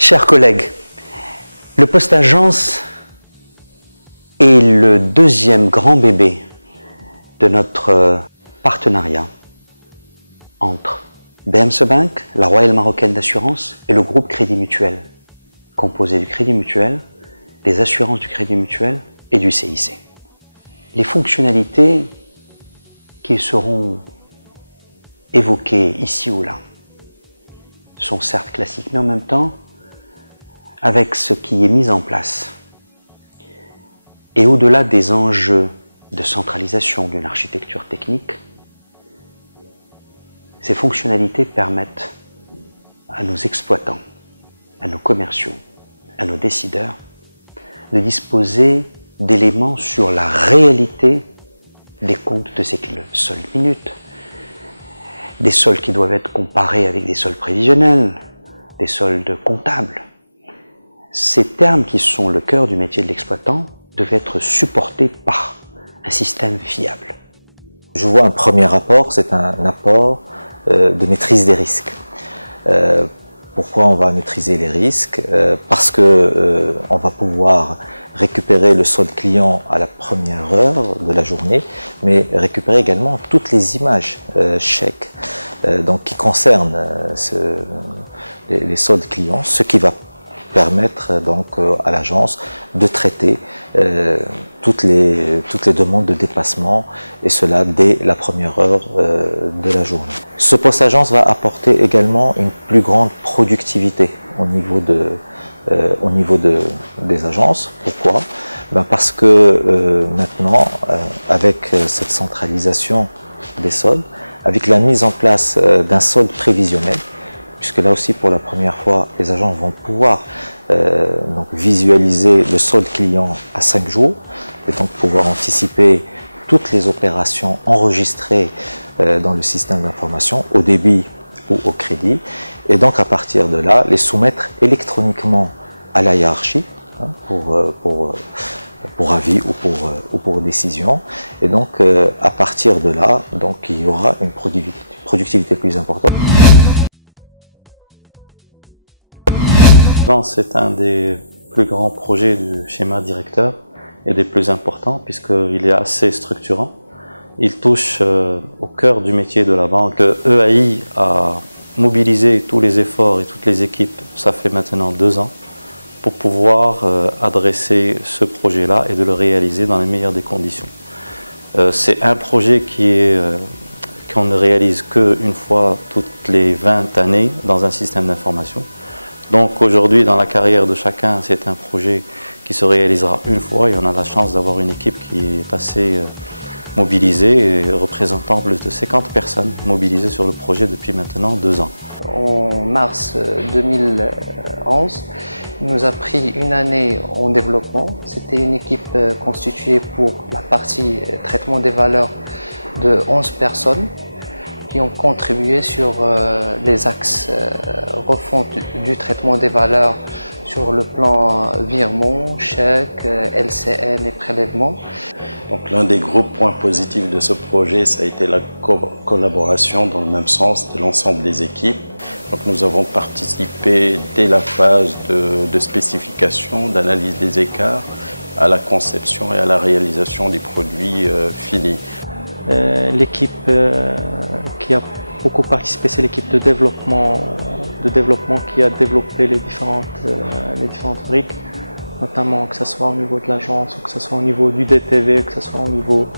Chers collègues, le post-agence est le deuxième grand bébé de notre partenariat entre BMC Bank, la Royale Marocaine d'Assurance et le groupe Crédit Mutuel, composé du Crédit Mutuel, des assurances du Crédit Mutuel et du CIC. Les fonctionnalités qui seront évoquées ici ou là sont certes classiques, mais en même temps, avec ce qui est mis en place, et au-delà des enjeux de centralisation d'une architecture technique, ces fonctionnalités permettent à nos exploitants, à nos commerciaux, à nos décideurs, de disposer d'éléments sur la réalité des comptes de ces clients. Solde minute, des soldes qui doivent être comparés avec des soldes prévisionnels, des soldes comptables. Ces termes qui sont le cœur du métier de l'exploitant devaient être supportés par un système fiable. Je vois un premier apport, c'est un apport de maîtrise des risques. Pourquoi on va maîtriser les risques? Parce que on va pouvoir récupérer le solde client à la première heure de la journée, mais récupérer également toutes les images chèques donc qui concernent les soldes clients, ce qui va permettre donc à l'agence de traiter toutes les demandes de dépassement, et cela dès la première heure de la journée. Ce post-agence va apporter également une plus grande productivité au niveau des agences. Pourquoi? Parce que maintenant, avec cette centralisation des soldes, avec la mise en place d'un solde prévisionnel, puisque là aussi pour la première fois les agents vont pouvoir donc visualiser le solde client à 5 jours et donc pouvoir anticiper toutes les opérations enregistrées dans le système d'information au débit ou au crédit, et donc à partir de là les soumettre électroniquement à la hiérarchie pour avis ou pour décision, et donc à partir de là donc il y aura une productivité plus importante. C'est un des plus grands projets du schéma directeur et des plus importants puisqu'il est assez structurant. Il touche au cœur du métier de la banque. EAI a mobilisé tous les efforts et toutes les équipes, ça fait maintenant 2 ans, pour pouvoir adresser ce projet-là et de le réaliser dans les meilleures des conditions. C'est un projet qu'on ne réalise qu'une fois toutes les 20 années dans un système d'information. Donc aujourd'hui, dans la carrière de chacun, c'est un projet qui se réalisera une fois, et on a la chance d'avoir une équipe qui est assez mobilisée et représentant plus de 50 personnes mobilisées sur le projet depuis maintenant 2 ans. En mars 2011, il nous a pris une année en développement. C'était une équipe constituée pour la partie traitement des valeurs de 11 personnes qui ont contribué sur les axes refonte du traitement des valeurs sur le plan virement, chèque, LCN et prélèvement. Donc l'un des gros points positifs de ce projet, ça a été la collaboration dans le même sens de l'ensemble des équipes. Donc nous avons participé dès la phase de spécification, d'analyse des écarts, à la conception et à la réalisation des produits finis. L'équipe qui a beaucoup participé, c'est l'équipe de développement qui a développé les différentes briques, notamment que ce soit au niveau de l'agence, ou que ce soit au niveau du DTV, que ce soit au niveau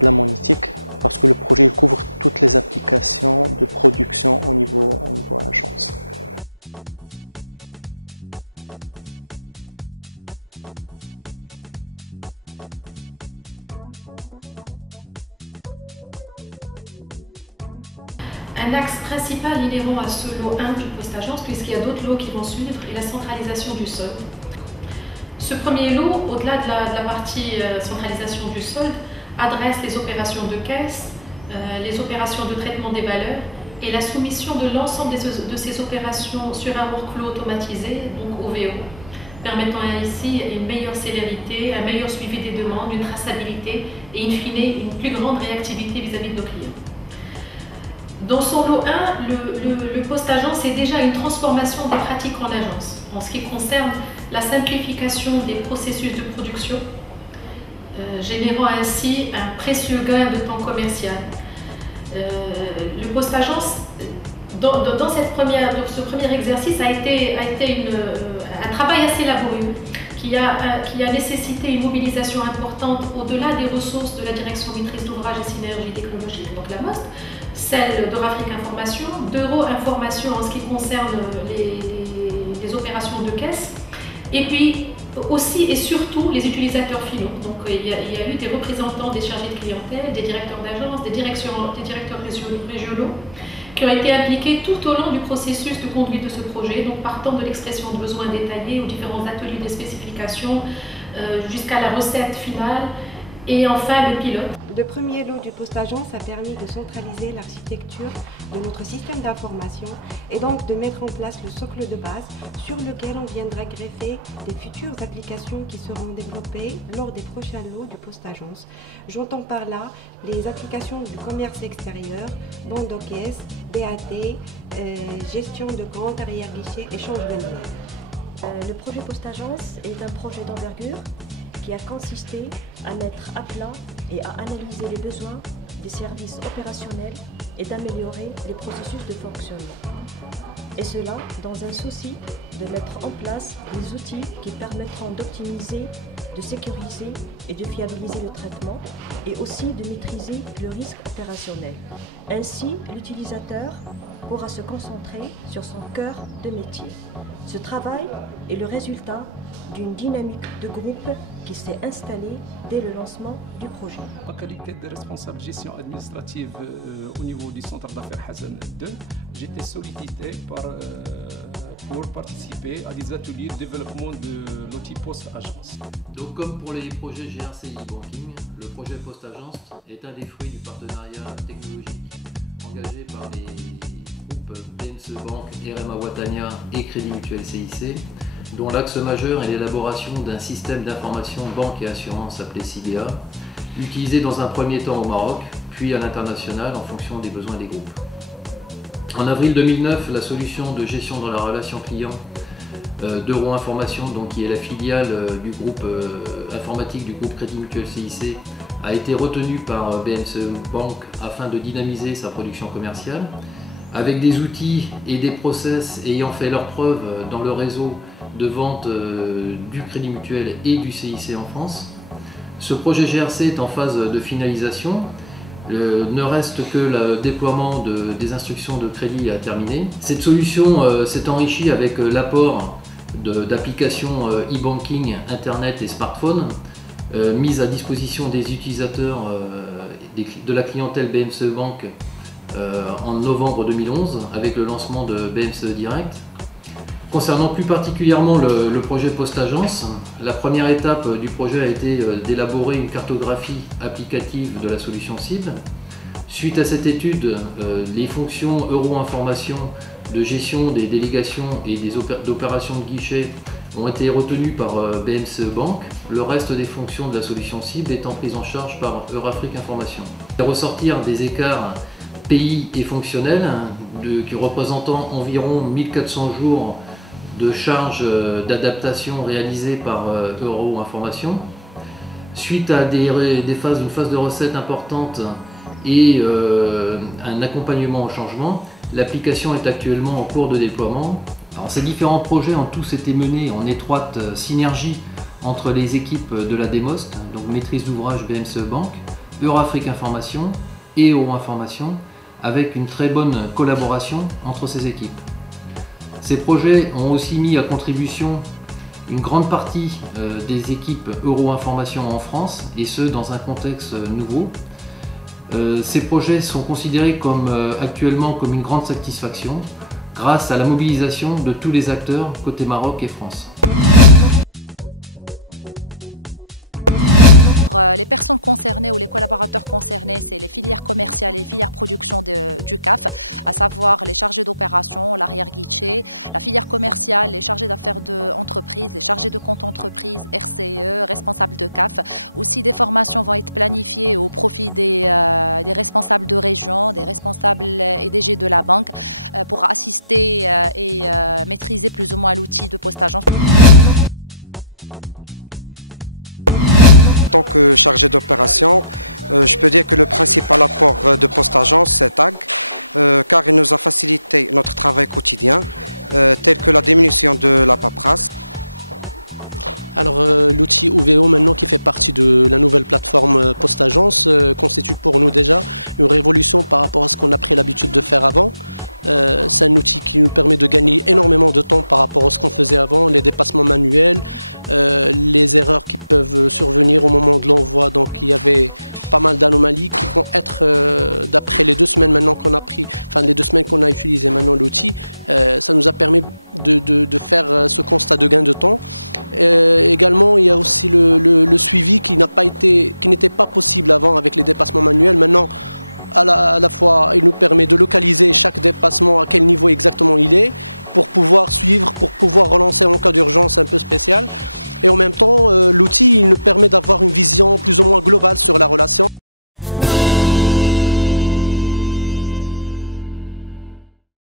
de la monétique, parce que le projet il couvre toutes les applications de production au niveau agence. Un axe principal inhérent à ce lot 1 du post-agence, puisqu'il y a d'autres lots qui vont suivre, est la centralisation du solde. Ce premier lot, au-delà de la partie centralisation du solde, adresse les opérations de caisse, les opérations de traitement des valeurs et la soumission de l'ensemble de ces opérations sur un workflow automatisé, donc OVO, permettant ainsi une meilleure célérité, un meilleur suivi des demandes, une traçabilité et in fine une plus grande réactivité vis-à-vis de nos clients. Dans son lot 1, le post-agence est déjà une transformation des pratiques en agence, en ce qui concerne la simplification des processus de production, générant ainsi un précieux gain de temps commercial. Le post-agence, dans ce premier exercice, a été un travail assez laborieux qui a nécessité une mobilisation importante au-delà des ressources de la direction maîtrise d'ouvrage et synergie technologique, donc la MOST, celle d'Eurafrique Information, d'Euro Information en ce qui concerne les opérations de caisse, et puis aussi et surtout les utilisateurs finaux. Donc il y a eu des représentants des chargés de clientèle, des directeurs d'agence, des directeurs régionaux qui ont été impliqués tout au long du processus de conduite de ce projet, donc partant de l'expression de besoins détaillés aux différents ateliers de spécification jusqu'à la recette finale et enfin le pilote. Le premier lot du post-agence a permis de centraliser l'architecture de notre système d'information et donc de mettre en place le socle de base sur lequel on viendra greffer des futures applications qui seront développées lors des prochains lots du post-agence. J'entends par là les applications du commerce extérieur, bande aux caisses, DAT, gestion de compte, arrière-guichet, échange manuel. Le projet post-agence est un projet d'envergure qui a consisté à mettre à plat et à analyser les besoins des services opérationnels et d'améliorer les processus de fonctionnement. Et cela dans un souci de mettre en place des outils qui permettront d'optimiser, de sécuriser et de fiabiliser le traitement et aussi de maîtriser le risque opérationnel. Ainsi, l'utilisateur pourra se concentrer sur son cœur de métier. Ce travail est le résultat d'une dynamique de groupe qui s'est installée dès le lancement du projet. En qualité de responsable gestion administrative au niveau du centre d'affaires Hassan 2, j'étais sollicité pour participer à des ateliers de développement de l'outil post-agence. Donc comme pour les projets GRC e-banking, le projet post-agence est un des fruits du partenariat technologique groupe BNCE Bank, RMA Watania et Crédit Mutuel CIC, dont l'axe majeur est l'élaboration d'un système d'information banque et assurance appelé CIBA, utilisé dans un premier temps au Maroc, puis à l'international en fonction des besoins des groupes. En avril 2009, la solution de gestion dans la relation client d'Euro Information, donc qui est la filiale du groupe informatique du groupe Crédit Mutuel CIC, a été retenue par BNCE Bank afin de dynamiser sa production commerciale, avec des outils et des process ayant fait leurs preuves dans le réseau de vente du Crédit Mutuel et du CIC en France. Ce projet GRC est en phase de finalisation. Ne reste que le déploiement des instructions de crédit à terminer. Cette solution s'est enrichie avec l'apport d'applications e-banking, internet et smartphone mises à disposition des utilisateurs de la clientèle BNCE Bank en novembre 2011 avec le lancement de BNCE Direct. Concernant plus particulièrement le projet post-agence, la première étape du projet a été d'élaborer une cartographie applicative de la solution cible. Suite à cette étude, les fonctions Euro Information de gestion des délégations et d'opérations de guichet ont été retenues par BNCE Bank, le reste des fonctions de la solution cible étant prises en charge par Eurafrique Information. Ressortir des écarts pays et fonctionnels qui représentant environ 1400 jours de charges d'adaptation réalisées par Euro Information. Suite à une phase de recette importante et un accompagnement au changement, l'application est actuellement en cours de déploiement. Alors, ces différents projets ont tous été menés en étroite synergie entre les équipes de la DMOST, donc maîtrise d'ouvrage BNCE Bank, Eurafrique Information et Euro Information, avec une très bonne collaboration entre ces équipes. Ces projets ont aussi mis à contribution une grande partie des équipes Euro Information en France, et ce dans un contexte nouveau. Ces projets sont considérés actuellement comme une grande satisfaction grâce à la mobilisation de tous les acteurs côté Maroc et France. Les personnes concernées ou les collaborateurs concernés, c'est les filières commerciales et les filières production du CAF, à savoir les chargés d'opération, l'arrière-guichet, la filière commerciale, les chargés d'affaires d'entreprise, les chargés de compte entreprise, RCE, responsables de CAF. Aussi, des formations vont être planifiées au profit des responsables de région, des responsables et DG de la banque pour assister et maîtriser plus ou moins l'outil de post-agence. En tant que chargé d'opération, je peux dire que le principal apport de post-agence, c'est TAG, car il nous a facilité notre travail quotidien, tel que la diminution de la paperasse. Alors l'outil OVO maintenant qui fait partie de la nouvelle plateforme post-agence constitue pour nous déjà une révolution par rapport à ce qu'on a pris l'habitude de faire avant. C'est un outil qui nous permet de gagner énormément de temps par rapport à ce qu'on faisait avant, les dépassements manuels, les erreurs qui peuvent survenir au moment de l'envoi. Donc il y avait pas mal d'anomalies qui vont être, d'après les 2 semaines maintenant qu'on a pris, enfin les 2 semaines qu'on a utilisé maintenant l'outil, ça nous a permis de faire ce constat de gain de temps. Également, il y a aussi le suivi qui n'était pas possible avant avec les dépassements manuels. Maintenant, à la fois, il nous permet de localiser chaque dépassement, à quel niveau exactement il est, pour pouvoir suivre, pour pouvoir relancer en cas d'urgence un peu spéciale. Et en même temps, l'outil nous permet d'avoir une vision plus ou moins globale sur la relation.